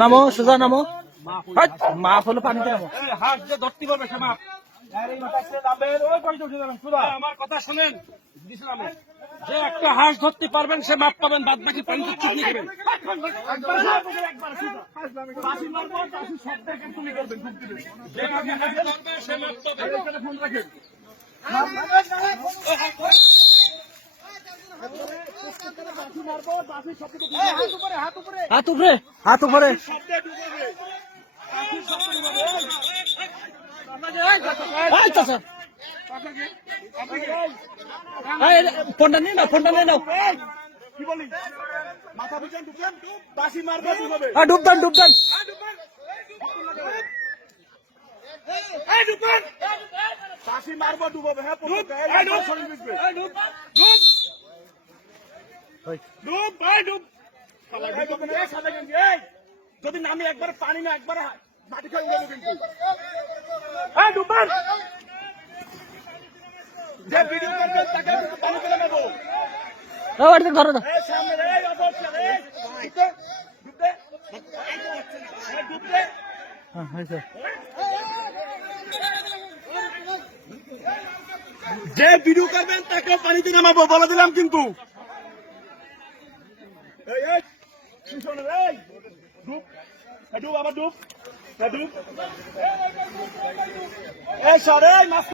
নামো সোজা নামো, মাপ হলো পানিতে নামো। হাত যে ধরতে পারবে সে মাপ। আমার কথা শোনেন, যে একটা হাঁস ধরতে পারবেন সে মাপ পাবেন, বাদ বাকি পানিতে চুপনি করবেন। হাত উপরে, হাত উপরে। ফোনটা নিয়ে নাও, ফোনটা নিয়ে নাও। কি বলি মাথা পিছন ঢুকেন, বাসি মারবে ডুবাবে। ডুবদান ডুবদান। বাসি মারবে ডুবাবে। হ্যাঁ যদি নামি একবার পানি না একবার মাটি খাই উড়াবো কিন্তু। যে ভিডিও করবেন তাকে কিন্তু পানি ফেলে নেবো। ধরো না। যে ভিডিও করবেন তাকে পানিতে নামাবো বলে দিলাম কিন্তু। ডুব আবার ডুব, ডুব।